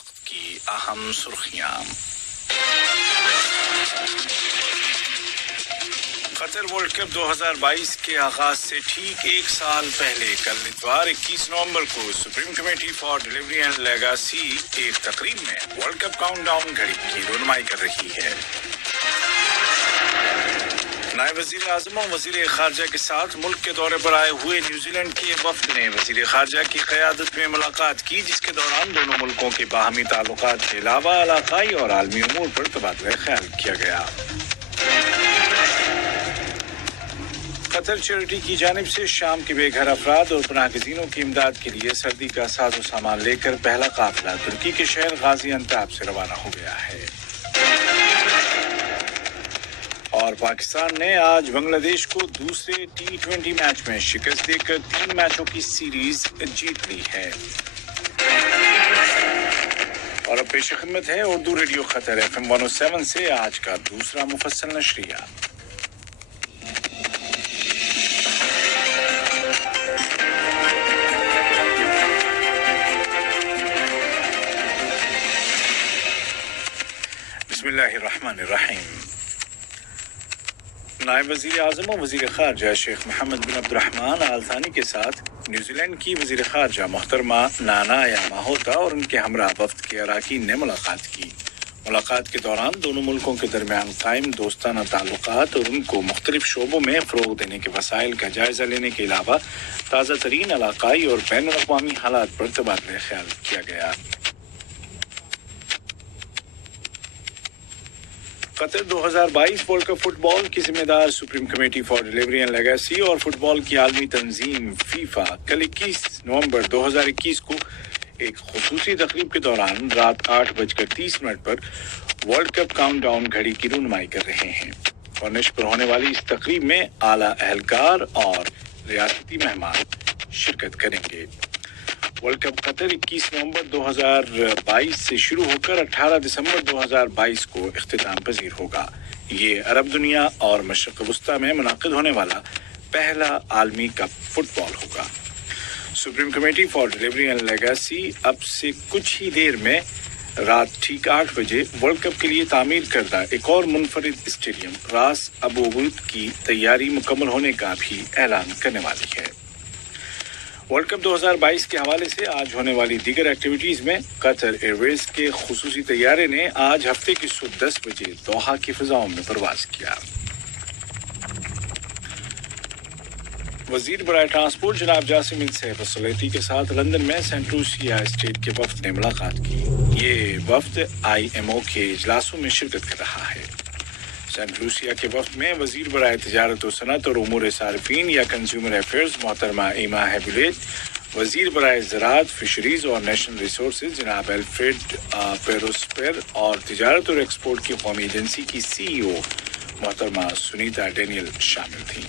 وقت کی اہم سرخیاں۔ قطر ورلڈ کپ 2022 کے آغاز سے ٹھیک ایک سال پہلے کل اتوار 21 نومبر کو supreme committee for delivery and legacy ایک تقریب میں ورلڈ کپ کاؤنٹ ڈاؤن گھڑی کی رونمائی کر رہی ہے۔ نائب وزیر اعظم اور وزیر خارجہ کے ساتھ ملک کے دورے پر آئے ہوئے نیوزی لینڈ کے وفد نے وزیر خارجہ کی قیادت میں ملاقات کی، جس کے دوران دونوں ملکوں کے باہمی تعلقات کے علاوہ علاقائی اور عالمی امور پر تبادلہ خیال کیا گیا۔ قطر چیریٹی کی جانب سے شام کے بے گھر افراد اور پناہ گزینوں کی امداد کے لیے سردی کا ساز و سامان لے کر پہلا قافلہ ترکی کے شہر غازی انتاب سے روانہ ہو گیا ہے۔ اور پاکستان نے آج بنگلہ دیش کو دوسرے T20 میچ میں شکست دے کر 3 میچوں کی سیریز جیت لی ہے۔ اور اب پیش خدمت ہے اردو ریڈیو قطر FM 107 سے آج کا دوسرا مفصل نشریہ۔ بسم اللہ الرحمن الرحیم۔ نائب وزیر اعظم اور وزیر خارجہ شیخ محمد بن عبد الرحمن آل ثانی کے ساتھ نیوزی لینڈ کی وزیر خارجہ محترمہ نانا یاماہوتا اور ان کے ہمراہ وفد کے اراکین نے ملاقات کی۔ ملاقات کے دوران دونوں ملکوں کے درمیان قائم دوستانہ تعلقات اور ان کو مختلف شعبوں میں فروغ دینے کے وسائل کا جائزہ لینے کے علاوہ تازہ ترین علاقائی اور بین الاقوامی حالات پر تبادلہ خیال کیا گیا۔ Qatar 2022 world cup football کی ذمہ دار supreme committee for delivery and legacy اور فٹ بال کی عالمی تنظیم فیفا کل 21 نومبر 2021 کو ایک خصوصی تقریب کے دوران رات 8:30 پر ورلڈ کپ کاؤنٹ ڈاؤن گھڑی کی رونمائی کر رہے ہیں۔ ورنش پر ہونے والی اس تقریب میں اعلیٰ اہلکار اور ریاستی مہمان شرکت کریں گے۔ ورلڈ کپ قطر 21 نومبر 2022 سے شروع ہو کر 18 دسمبر 2022 کو اختتام پذیر ہوگا۔ یہ عرب دنیا اور مشرق وسطیٰ میں منعقد ہونے والا پہلا عالمی کپ فٹ بال ہوگا۔ Supreme committee for delivery and legacy اب سے کچھ ہی دیر میں رات ٹھیک 8 بجے ورلڈ کپ کے لیے تعمیر کردہ ایک اور منفرد اسٹیڈیم راس ابو غوت کی تیاری مکمل ہونے کا بھی اعلان کرنے والی ہے۔ ورلڈ کپ 2022 کے حوالے سے آج ہونے والی دیگر ایکٹیویٹیز میں قطر ایئر ویز کے خصوصی طیارے نے آج ہفتے کی صبح 10 بجے دوحہ کی فضاؤں میں پرواز کیا۔ وزیر برائے ٹرانسپورٹ جناب جاسم بن سیف السلیطی کے ساتھ لندن میں سینٹ لوسیا اسٹیٹ کے وفد نے ملاقات کی۔ یہ وفد IMO کے اجلاسوں میں شرکت کر رہا ہے۔ سینٹ لوسیا کے وفد میں وزیر برائے تجارت و صنعت اور امور صارفین یا کنزیومر افیئرز محترمہ ایما ہیبولیٹ، وزیر برائے زراعت، فشریز اور نیشنل ریسورسز جناب الفریڈ پیروسپر اور تجارت اور ایکسپورٹ کی قومی ایجنسی کی CEO محترمہ سنیتا ڈینیل شامل تھیں۔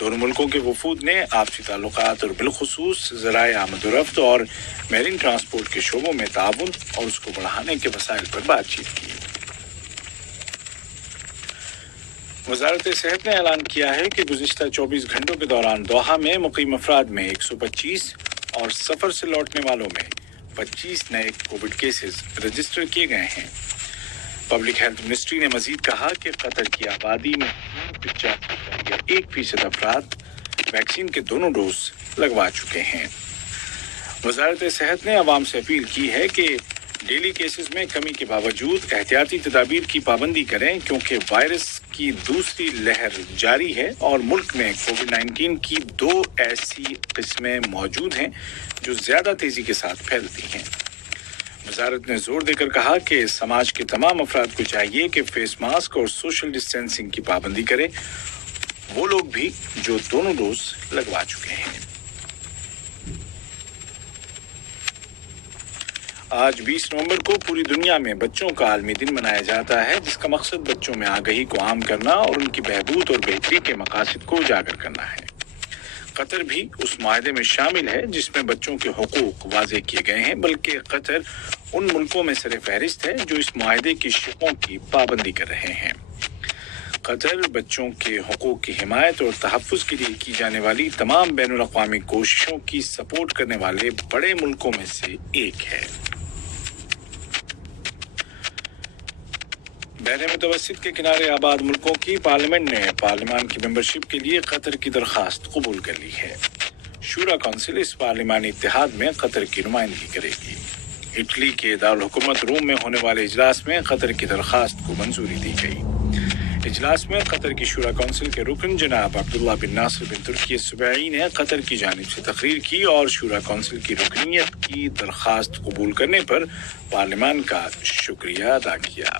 دونوں ملکوں کے وفود نے آپسی تعلقات اور بالخصوص ذرائع آمد و رفت اور میرین ٹرانسپورٹ کے شعبوں میں تعاون اور اس کو بڑھانے کے وسائل پر بات چیت کی۔ وزارت صحت نے اعلان کیا ہے کہ گزشتہ 24 گھنٹوں کے دوران دوحہ میں مقیم افراد میں 125 اور سفر سے لوٹنے والوں میں 25 نئے کووڈ کیسز رجسٹر کیے گئے ہیں۔ پبلک ہیلتھ منسٹری نے مزید کہا کہ قطر کی آبادی میں 1% افراد ویکسین کے دونوں ڈوز لگوا چکے ہیں۔ وزارت صحت نے عوام سے اپیل کی ہے کہ ڈیلی کیسز میں کمی کے باوجود احتیاطی تدابیر کی پابندی کریں، کیونکہ وائرس کی دوسری لہر جاری ہے اور ملک میں کووڈ-19 کی 2 ایسی قسمیں موجود ہیں جو زیادہ تیزی کے ساتھ پھیلتی ہیں۔ وزارت نے زور دے کر کہا کہ سماج کے تمام افراد کو چاہیے کہ فیس ماسک اور سوشل ڈسٹینسنگ کی پابندی کریں، وہ لوگ بھی جو دونوں ڈوز لگوا چکے ہیں۔ آج 20 نومبر کو پوری دنیا میں بچوں کا عالمی دن منایا جاتا ہے، جس کا مقصد بچوں میں آگہی کو عام کرنا اور ان کی بہبود اور بہتری کے مقاصد کو اجاگر کرنا ہے۔ قطر بھی اس معاہدے میں شامل ہے جس میں بچوں کے حقوق واضح کیے گئے ہیں، بلکہ قطر ان ملکوں میں سر فہرست ہے جو اس معاہدے کی شقوں کی پابندی کر رہے ہیں۔ قطر بچوں کے حقوق کی حمایت اور تحفظ کے لیے کی جانے والی تمام بین الاقوامی کوششوں کی سپورٹ کرنے والے بڑے ملکوں میں سے ایک ہے۔ بحر متوسط کے کنارے آباد ملکوں کی پارلیمنٹ نے پارلیمان کی ممبرشپ کے لیے قطر کی درخواست قبول کر لی ہے۔ شورا کونسل اس پارلیمانی اتحاد میں قطر کی نمائندگی کرے گی۔ اٹلی کے دارالحکومت روم میں ہونے والے اجلاس میں قطر کی درخواست کو منظوری دی گئی۔ اجلاس میں قطر کی شورا کونسل کے رکن جناب عبداللہ بن ناصر بن ترکی السبیعی نے قطر کی جانب سے تقریر کی اور شورا کونسل کی رکنیت کی درخواست قبول کرنے پر پارلیمان کا شکریہ ادا کیا۔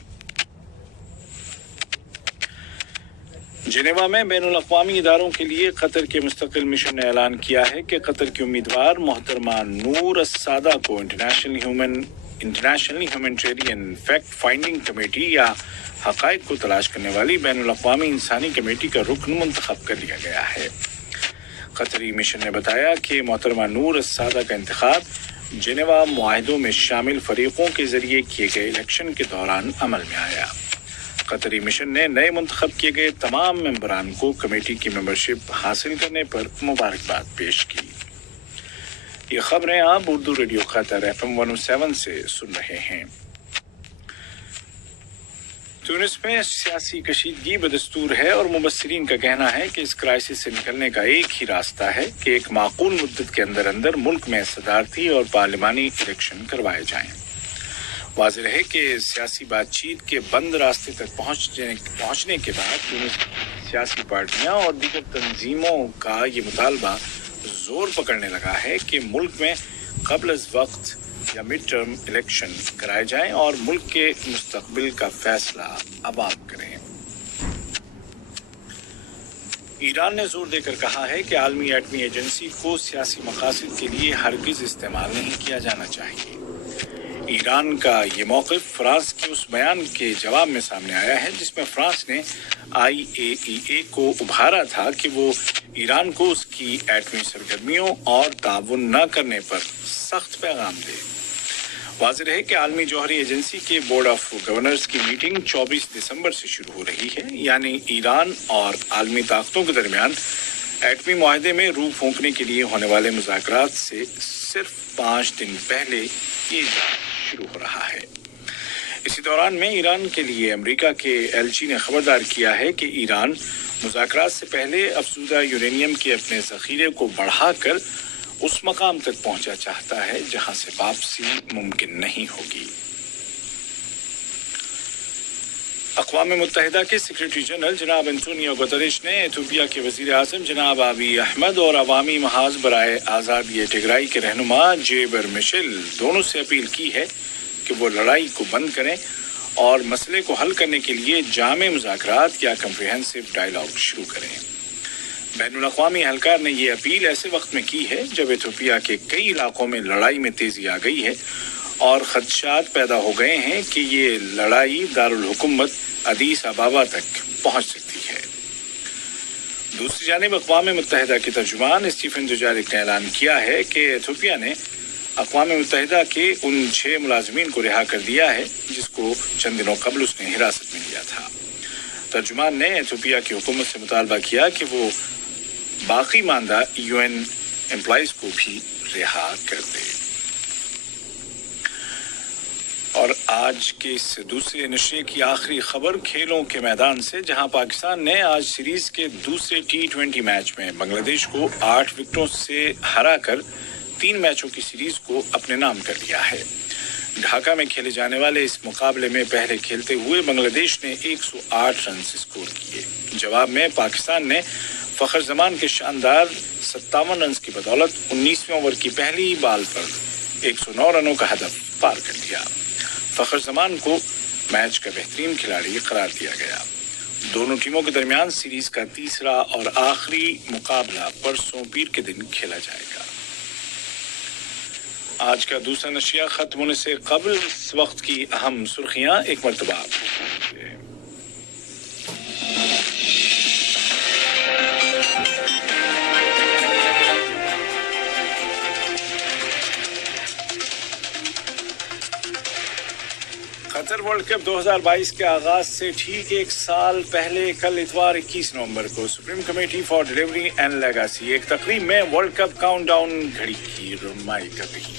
جنیوا میں بین الاقوامی اداروں کے لیے قطر کے مستقل مشن نے اعلان کیا ہے کہ قطر کی امیدوار محترمہ نور السادہ کو international humanitarian fact finding committee یا حقائق کو تلاش کرنے والی بین الاقوامی انسانی کمیٹی کا رکن منتخب کر لیا گیا ہے۔ قطری مشن نے بتایا کہ محترمہ نور السادہ کا انتخاب جنیوا معاہدوں میں شامل فریقوں کے ذریعے کیے گئے الیکشن کے دوران عمل میں آیا۔ قطری مشن نے نئے منتخب کیے گئے تمام ممبران کو کمیٹی کی ممبرشپ حاصل کرنے پر مبارکباد پیش کی۔ یہ خبریں آپ اردو ریڈیو قطر FM 107 سے سن رہے ہیں۔ تونس میں سیاسی کشیدگی بدستور ہے اور مبصرین کا کہنا ہے کہ اس کرائسس سے نکلنے کا ایک ہی راستہ ہے کہ ایک معقول مدت کے اندر اندر ملک میں صدارتی اور پارلیمانی الیکشن کروائے جائیں۔ واضح ہے کہ سیاسی بات چیت کے بند راستے تک پہنچنے کے بعد سیاسی پارٹیاں اور دیگر تنظیموں کا یہ مطالبہ زور پکڑنے لگا ہے کہ ملک میں قبل از وقت یا مڈ ٹرم الیکشن کرائے جائیں اور ملک کے مستقبل کا فیصلہ عوام کریں۔ ایران نے زور دے کر کہا ہے کہ عالمی ایٹمی ایجنسی کو سیاسی مقاصد کے لیے ہرگز استعمال نہیں کیا جانا چاہیے۔ ایران کا یہ موقف فرانس کے اس بیان کے جواب میں سامنے آیا ہے جس میں فرانس نے IAEA کو ابھارا تھا کہ وہ ایران کو اس کی ایٹمی سرگرمیوں اور تعاون نہ کرنے پر سخت پیغام دے۔ واضح ہے کہ عالمی جوہری ایجنسی کے بورڈ آف گورنرز کی میٹنگ 24 دسمبر سے شروع ہو رہی ہے، یعنی ایران اور عالمی طاقتوں کے درمیان ایٹمی معاہدے میں روح پھونکنے کے لیے ہونے والے مذاکرات سے صرف 5 دن پہلے یہ شروع ہو رہا ہے۔ اسی دوران میں ایران کے لیے امریکہ کے ایلچی نے خبردار کیا ہے کہ ایران مذاکرات سے پہلے افزودہ یورینیم کے اپنے ذخیرے کو بڑھا کر اس مقام تک پہنچا چاہتا ہے جہاں سے واپسی ممکن نہیں ہوگی۔ اقوام متحدہ کے سیکرٹری جنرل جناب انٹونیو گوتریش نے ایتھوپیا کے وزیر اعظم جناب ابی احمد اور عوامی محاذ برائے آزادی ٹیگرائی کے رہنما جیبر مشیل دونوں سے اپیل کی ہے کہ وہ لڑائی کو بند کریں اور مسئلے کو حل کرنے کے لیے جامع مذاکرات یا کمپریہنسو ڈائیلاگ شروع کریں۔ بین الاقوامی اہلکار نے یہ اپیل ایسے وقت میں کی ہے جب ایتھوپیا کے کئی علاقوں میں لڑائی میں تیزی آ گئی ہے اور خدشات پیدا ہو گئے ہیں کہ یہ لڑائی دارالحکومت ادیس ابابا تک پہنچ سکتی ہے۔ دوسری جانب اقوام متحدہ کے ترجمان اسٹیفن دوجارک نے اعلان کیا ہے کہ ایتھوپیا نے اقوام متحدہ کے ان 6 ملازمین کو رہا کر دیا ہے جس کو چند دنوں قبل اس نے حراست میں لیا تھا۔ ترجمان نے ایتھوپیا کی حکومت سے مطالبہ کیا کہ وہ باقی ماندہ UN امپلائیز کو بھی رہا کر دے۔ اور آج کے اس دوسرے نشریے کی آخری خبر کھیلوں کے میدان سے، جہاں پاکستان نے آج سیریز کے دوسرے T20 میچ میں بنگلہ دیش کو 8 وکٹوں سے ہرا کر 3 میچوں کی سیریز کو اپنے نام کر لیا ہے۔ ڈھاکہ میں کھیلے جانے والے اس مقابلے میں پہلے کھیلتے ہوئے بنگلہ دیش نے 108 رنز اسکور کیے۔ جواب میں پاکستان نے فخر زمان کے شاندار 57 رنز کی بدولت 19ویں اوور کی پہلی بال پر 109 رنوں کا ہدف پار کر دیا۔ فخر زمان کو میچ کا بہترین کھلاڑی قرار دیا گیا۔ دونوں ٹیموں کے درمیان سیریز کا تیسرا اور آخری مقابلہ پرسوں پیر کے دن کھیلا جائے گا۔ آج کا دوسرا نشریہ ختم ہونے سے قبل اس وقت کی اہم سرخیاں ایک مرتبہ۔ قطر ورلڈ کپ 2022 کے آغاز سے ٹھیک 1 سال پہلے کل اتوار 21 نومبر کو supreme committee for delivery and legacy ایک تقریب میں ورلڈ کپ کاؤنٹ ڈاؤن گھڑی کی رہنمائی کر رہی ہے۔